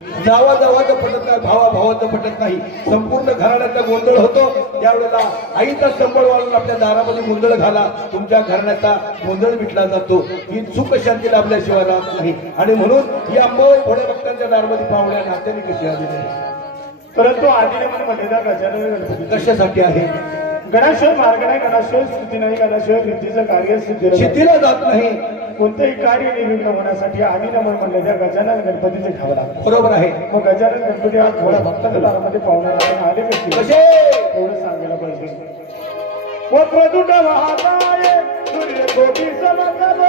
जावा जावाचं पटत नाही, भावा भावाचं पटत नाही, संपूर्ण घराण्याचा गोंधळ होतो. त्यावेळेला आईचा संबळ वाळून आपल्या दारामध्ये गोंधळ घाला, तुमच्या घराण्याचा गोंधळ मिटला जातो. ही सुख शांती लाभल्याशिवाय राहत नाही. आणि म्हणून या थोड्या भक्तांच्या दारामध्ये पाहुण्या नात्याने कशी आलेली आहे. परंतु आधीने पण म्हणले त्या गजानन गणपती कशासाठी आहे? गणाशिवाय मार्ग नाही, गणाशिवाय स्तुती नाही, गणाशिवाय वृद्धीचं कार्य सिद्धीला जात नाही. कोणतेही कार्य निर्विघ्न होण्यासाठी आम्ही नमन म्हणले त्या गजानन गणपतीचे घ्यावं लागतं. बरोबर आहे. मग गजानन गणपती आज थोड्या भक्तांच्या दारामध्ये पाहुण्याला आले कसे एवढं सांगायला पाहिजे. व प्रदुड वाहताय सूर्यकोटी समकल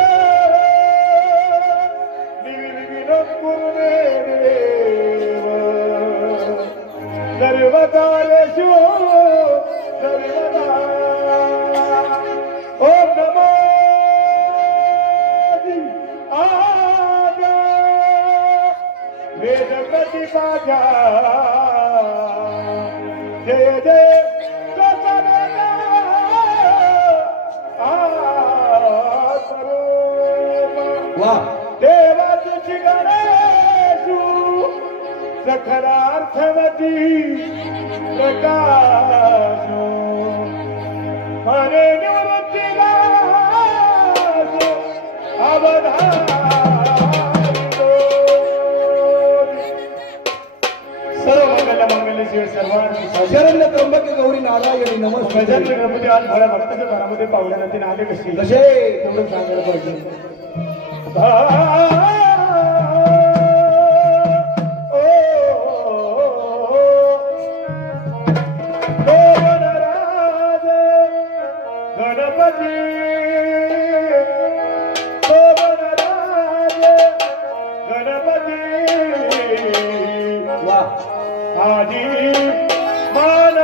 निर्विघ्न कुरुदेव सर्वकार्येषु सर्वदा. ओम नमो आद्या वेद प्रतिपाद्या जय जय वाह. देवा तुझी गणेशू सखरार्थवती प्रकाशो मने निवृत्तीला अवधारितो. सर्व मंगल मंगल शिव सर्वांची शरण्य त्र्यंबके गौरी नारायणी नमस्ते. गजानन गणपती आज भल्या भक्ताच्या घरामध्ये पाहुण्या जातीने आले कसे कसे तेवढं सांगायला पाहिजे. गणपती गणपती वा. आधी मान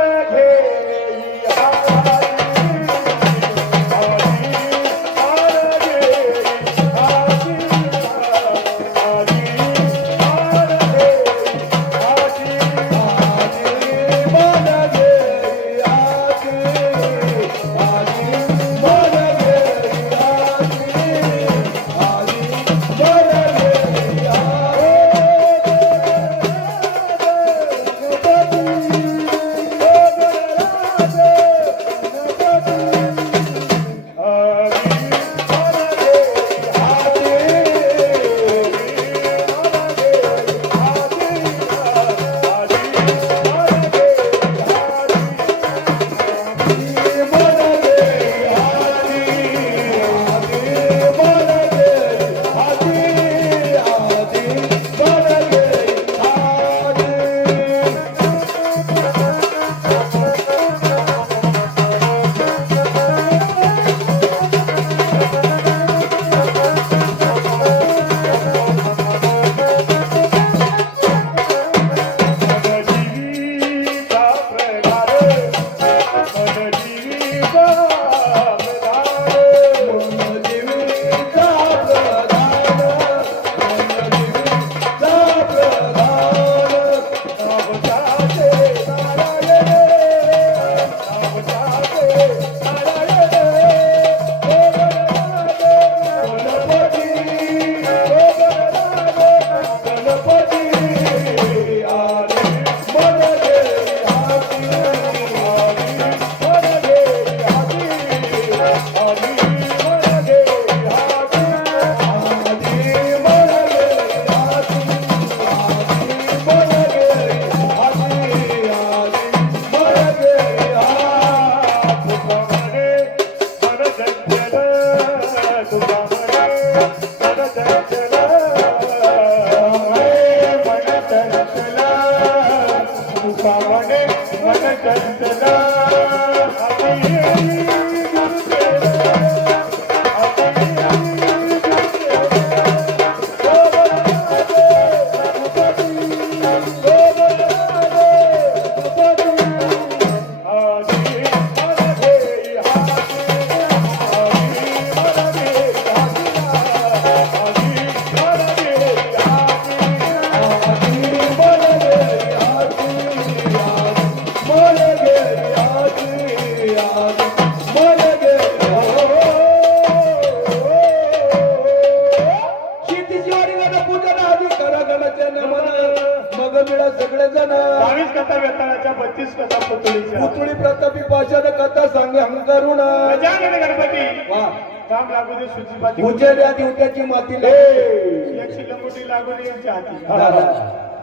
विठ्ठलाच्या नामानं मग मिळा सगळे जण 22 कथा वेताळाच्या 32 कथा पुतळीच्या पुतळी प्रतापी पाशाने कथा सांगे हंकरुण गजानन गणपती वा काम लागू दे सुचीपाती उजेड्या दिवट्याची माती एक शिलंगोटी लागू दे यांच्या हाती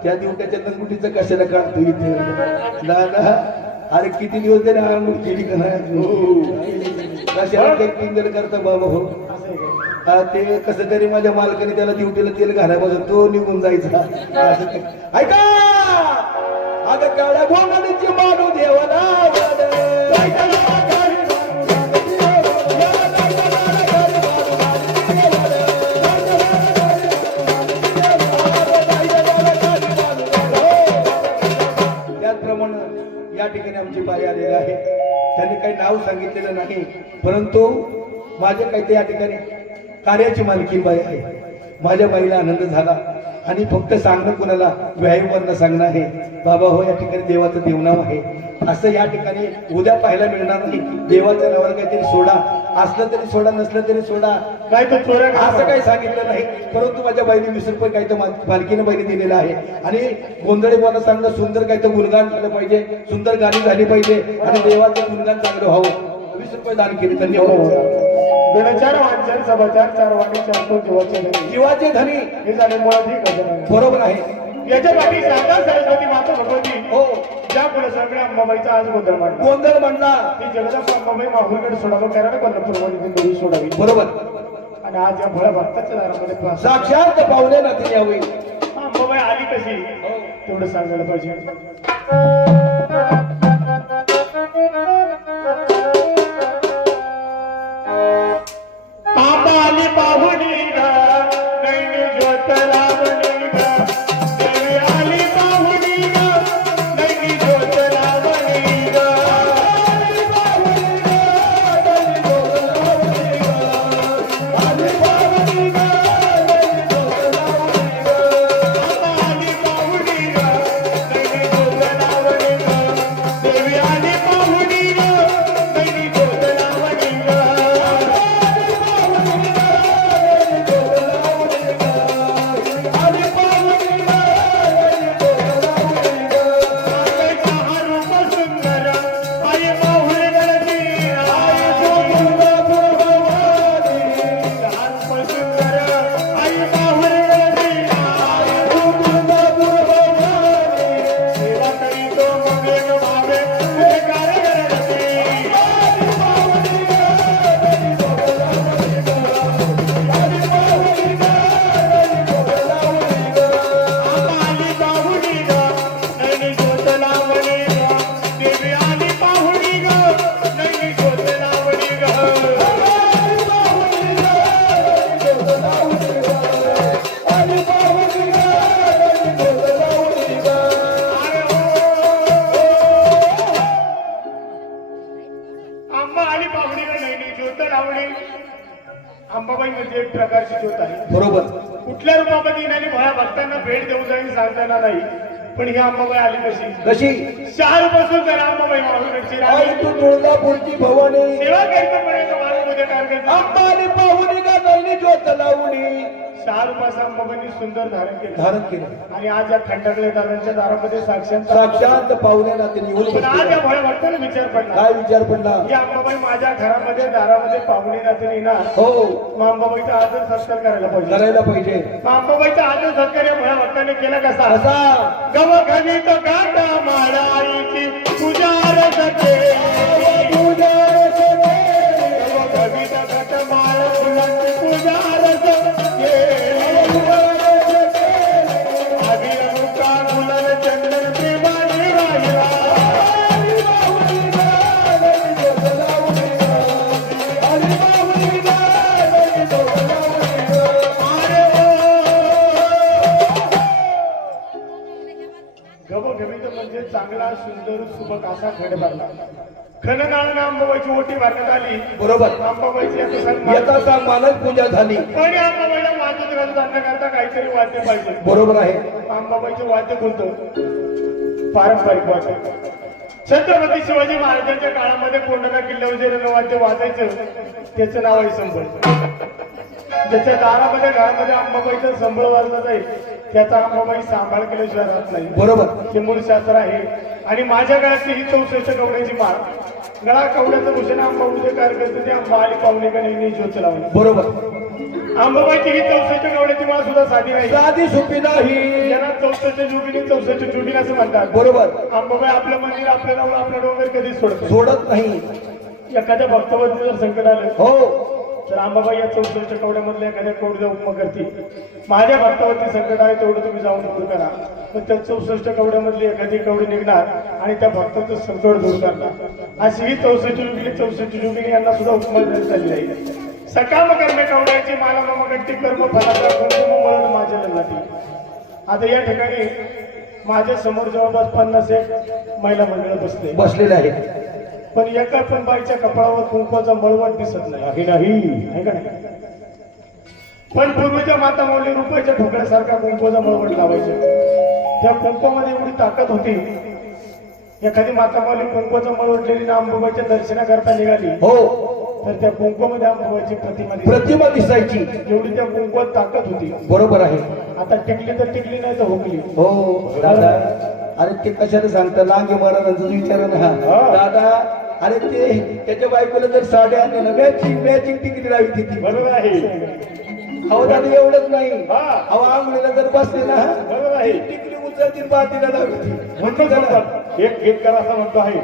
त्या दिवट्याच्या लंगुटीचं कशाला काढतो इथे दादा अरे किती दिवस तरी आंघोळ केली का नाही कशाला ते किंजल करता बाबा हो असं आहे का? हा, ते कसं तरी माझ्या मालकाने त्याला ड्युटीला तेल घालायपासून तो निघून जायचा असं ते. ऐका अगं काळ्या गोंगडीची मानू देवाला त्याचप्रमाणे या ठिकाणी आमची बाई आलेली आहे त्यांनी काही नाव सांगितलेलं नाही परंतु माझे काही ते या ठिकाणी कार्याची मालकी बाई आहे माझ्या बाईला आनंद झाला आणि फक्त सांगणं कुणाला व्यायामवरनं सांगणं आहे बाबा हो या ठिकाणी देवाचं देवनाव आहे असं या ठिकाणी उद्या पाहायला मिळणार नाही देवाच्या नावावर काहीतरी सोडा असलं तरी सोडा नसलं तरी सोडा काय तो चोऱ्या असं काही सांगितलं नाही परंतु माझ्या बाईने 20 रुपये काही तर मालकीनं बाईने दिलेलं आहे आणि गोंधळी मला सांगणं सुंदर काही तर गुणगान झालं पाहिजे सुंदर गाणी झाली पाहिजे आणि देवाचं गुणगान चांगलं व्हावं 20 रुपये दान केले धन्यवाद गणचार वांचन सभाचार 4 वाणी 4 तो जीवाचे धनी जीवाचे धनी हे झाले मुळात ही गजानन बरोबर आहे याच्या पाठी शारदा सरस्वती माता भगवती हो ज्या कुलसंगड्या अंबाबाईचा आज गोंधळ मांडला गोंधळ म्हणला ती जगदंबा अंबाबाई माहुरगड सोडावं करायला कोल्हापूरमध्ये सोडावी बरोबर आणि आज या भोळ्या भक्ताच्या दारामध्ये प्रार्थना. साक्षात पावले ना ते यावे अंबाबाई आली कशी तेवढं सांगायला पाहिजे आंबा आली पाहुणी ग नैनी ज्योत लावणी ग देवी आली पाहुणी ग नैनी ज्योत लावणी ग आली पाहुणी ग नैनी ज्योत लावणी ग आली पाहुणी ग नैनी ज्योत लावणी ग आंबा आली पाहुणी ग नैनी ज्योत लावणी ग देवी आली पाहुणी ग नैनी ज्योत लावणी ग अंबाबाई म्हणजे एक प्रकारची ज्योत आहे बरोबर कुठल्या रूपामध्ये येणारी भोळ्या भक्तांना भेट देऊ जाईल सांगताना नाही पण ही अंबाबाई आली कशी कशी शहरपासून जर अंबाबाई माहुरगडची आई राणी तू तुळजापूरची भवानी सेवा करतो मला उद्या काय करायचं अंबानी पाहुणी का नैनी ज्योत लावणी शहरपासून अंबाबाईंनी सुंदर धारण केलं धारण केलं आणि आज या खंडकले दादांच्या दारामध्ये साक्षात साक्षात पाहुण्याला ते येऊन पण आज बसले. या भोळ्या भक्तांना विचार पडला काय विचार पडला की अंबाबाई माझ्या घरामध्ये दारामध्ये पाहुणे नाते येणार हो मग अंबाबाईचा आदर सत्कार करायला पाहिजे करायला पाहिजे मग अंबाबाईचा आदर सत्कार या भोळ्या भक्तांनी केला कसा कसा गव घवीत गाता माळाईची पुजार सके घवीत घट माळ फुलांची पुजार सके अभिर मुका गुलाल चंदन प्रेमाने राहिला गवघवीत म्हणजे चांगला सुंदर सुबक असा घड भरला खणनाळानं अंबाबाईची ओटी भरण्यात आली बरोबर अंबाबाईची आता सन्मान. याचा सन्मानच पूजा झाली पण या अंबाबाईला वाजत घालत आणण्याकरता काहीतरी वाद्य पाहिजे बरोबर आहे अंबाबाईचं वाद्य कोणतं पारंपरिक वाद्य छत्रपती शिवाजी महाराजांच्या काळामध्ये कोंढरा किल्ल्यावर जे वाद्य वाजायचं त्याचं नाव आहे संबळ ज्याच्या दारामध्ये घरामध्ये अंबाबाईचं संबळ वाजला जाईल त्याचा अंबाबाई सांभाळ केल्याशिवाय राहत नाही. बरोबर. हे मूळ शास्त्र आहे. आणि माझ्या गळ्यातली ही 64 कवड्याची माळ, गळा कवड्याचं भूषण आंबा उद्या काय करते ते आंबा आली पाहुणे का नाही ज्योत लावली. बरोबर. अंबाबाईची ही 64 कवड्याची माळ सुद्धा साधी नाही, साधी सोपी नाही. यांना 64 जुबिनी 64 जुबिनी असं म्हणतात. बरोबर. अंबाबाई आपलं मंदिर आपल्या नाव आपला डोंगर कधीच सोडत नाही. एखाद्या भक्तावरती जर संकट आलं हो तर अंबाबाई या 64 कवड्यामधल्या एखाद्या कवडीचा उपमा करते. माझ्या भक्तावरती संकट आहे तेवढं तुम्ही जाऊन दूर करा, पण त्या 64 कवड्यामधली एखादी कवडी निघणार आणि त्या भक्ताचं संकट दूर करणार. अशी ही 64 जुबिनी यांना सुद्धा उपमा देण्यात चालली आहे. सकाम कर्मे कवड्याची माला मम गट्टी कर्म फलाचा कुंकुम मळण माझ्या जाती. आता या ठिकाणी माझ्या समोर जवळपास 51 महिला मंडळ बसलेले आहेत. पण एका पण बाईच्या कपाळावर कुंकवाचा मळवट दिसत नाही. आहे का नाही? पण पूर्वीच्या माता मौली रुपयाच्या ठोकळ्यासारखा कुंकवाचा मळवट लावायचे. त्या कुंकवामध्ये एवढी ताकद होती, एखादी माता मौली कुंकवाचा मळवटलेली ना अंबाबाईच्या दर्शनाकरता निघाली हो तर त्या कुंकवामध्ये अंबाबाईची प्रतिमा दिसायची. एवढी त्या कुंकवात ताकद होती. बरोबर आहे. आता टिकली तर टिकली नाही तर हुकली. हो दादा. अरे ते कशाला सांगता लांगे महाराजांचं विचार ना दादा. अरे ते त्याच्या बायकोला जर साड्या आणल्या ना मॅचिंग टिकली लावी तिथे. बरोबर आहे. अहो दादा एवढंच नाही, हा. अहो आंघोळीला जर बसले ना बरोबर आहे. टिकली उचलतील बातीला लावली. म्हणतो एक गीतकार असा म्हणतो आहे,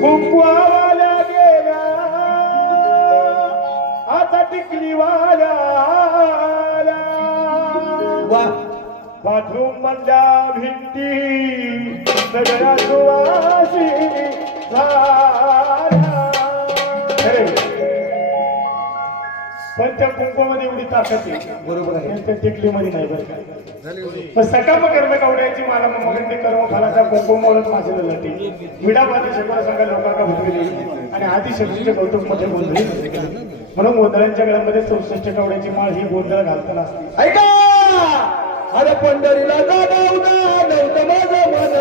कुंकवाल्या गेला आता टिकली वाल्या वा. बाथरूम मधल्या भिंती सगळ्या सुवासिनी झाल्या. खरे. पण त्या कुंकवामध्ये एवढी ताकद आहे. बरोबर आहे. त्या टिकलीमध्ये नाही बरं का. पण सकाम कर्म कवड्याची मला मगंडी कर्म फलाचा कुंकुम ओळख माझ्या लटी विडापाती शंभर सांगा लोकांना भुकली आणि आदिशक्तीचे कौतुक मध्ये गोंधळी. म्हणून गोंधळांच्या गळ्यामध्ये 64 कवड्याची माळ ही गोंधळ घालताना असते. ऐका. अरे पंढरीला जाणं नव्हतं माझं मन.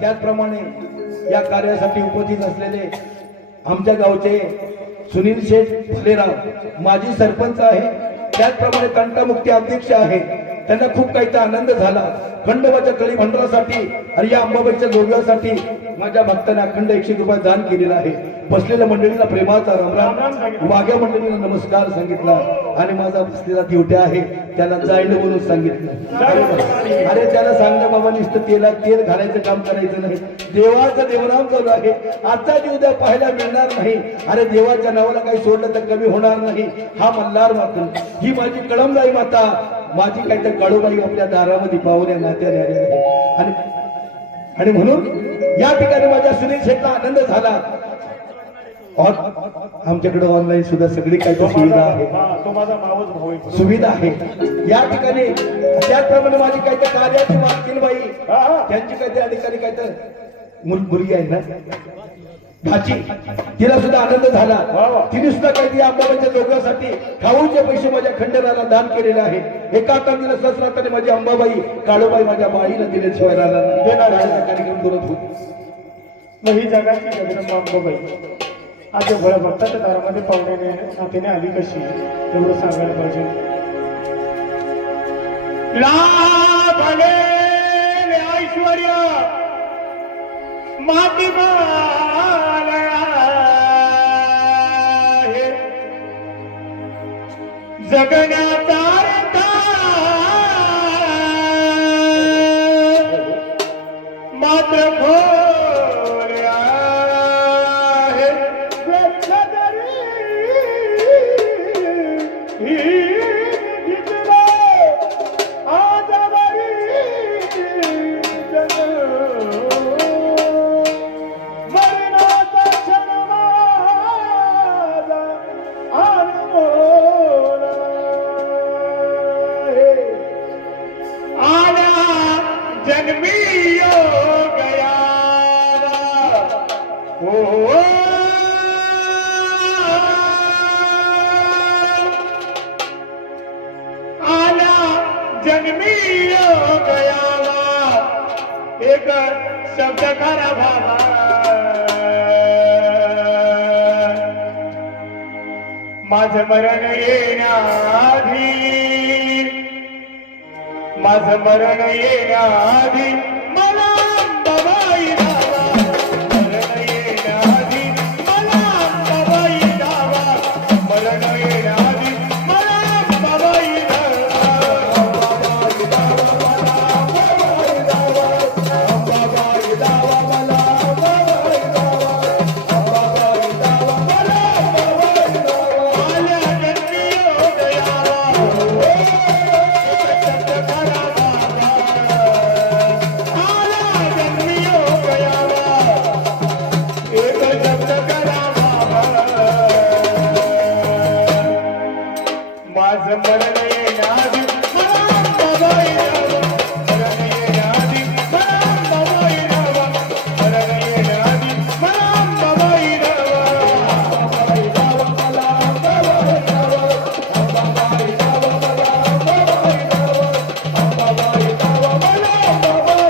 त्याचप्रमाणे या कार्यासाठी उपस्थित असलेले आमच्या गावचे सुनील शेठ फुलेराव माजी सरपंच आहे, त्याचप्रमाणे तंटामुक्ती अध्यक्ष आहे. त्यांना खूप काहीचा आनंद झाला. खंडोबाच्या कळी भंडारासाठी आणि या अंबाबाईच्या जोडव्यासाठी माझ्या भक्ताने अखंड 100 रुपये दान केलेला आहे. बसलेल्या मंडळीला प्रेमाचा रामराम, वाघ्या मंडळीला नमस्कार सांगितला आणि माझा बसलेला दिवट्या आहे त्याला जायला म्हणून सांगितलं. अरे त्याला सांगलं बाबा नुसतं तेल घालायचं काम करायचं नाही. देवाचं देवनाम चालू आहे. आजचा दिवस उद्या पाहायला मिळणार नाही. अरे देवाच्या नावाला काही सोडलं तर कमी होणार नाही. हा मल्हार माता, ही माझी कळमदाई माता, माझी काही तर काळूबाई आपल्या दारामध्ये पाहुण्या नात्याने आलेली आहे. आणि म्हणून या ठिकाणी माझ्या सुनील शेठला आनंद झाला. आमच्याकडे ऑनलाईन सुद्धा सगळी काही सुविधा आहे. तो माझा मावस भाऊ आहे. सुविधा आहे या ठिकाणी. त्याचप्रमाणे माझी काही तर कार्याची मालकीन बाई, त्यांची काही त्या ठिकाणी काही तर मुलगी आहे ना भाची, तिला सुद्धा आनंद झाला. तिने सुद्धा काही अंबाबाईच्या जोगासाठी खाऊचे पैसे माझ्या खंडराला दान केलेले आहे. एका दिला सहस्राताने माझी अंबाबाई काळूबाई माझ्या बाईला दिल्याशिवाय कार्यक्रम करत होते. मग ही जगाची जगदंबा अंबाबाई आज भोळ्या भक्ताच्या दारामध्ये पाहुण्याने नात्याने आली कशी एवढं सांगायला पाहिजे. लाभले ऐश्वर्य माती जगण्याचा मात्र जन्मी हो गया शब्द खरा भावा माझं मरण येण्याआधी माझं मरण येण्याआधी मला अंबाबाई धावा मरण येण्याआधी मला अंबाबाई धावा मरण येण्याआधी मला अंबाबाई धावा अंबाबाई धावा मला अंबाबाई धावा अंबाबाई धावा मला अंबाबाई धावा अंबाबाई धावा मला अंबाबाई धावा आल्या जन्मी उदयावा माझं मरण येण्याआधी मला अंबाबाई धावा मरण येण्याआधी मला अंबाबाई धावा मरण येण्याआधी मला अंबाबाई धावा अंबाबाई धावा मला अंबाबाई धावा अंबाबाई धावा मला अंबाबाई धावा अंबाबाई धावा मला अंबाबाई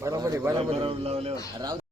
बरोबर आहे, बरोबर आहे.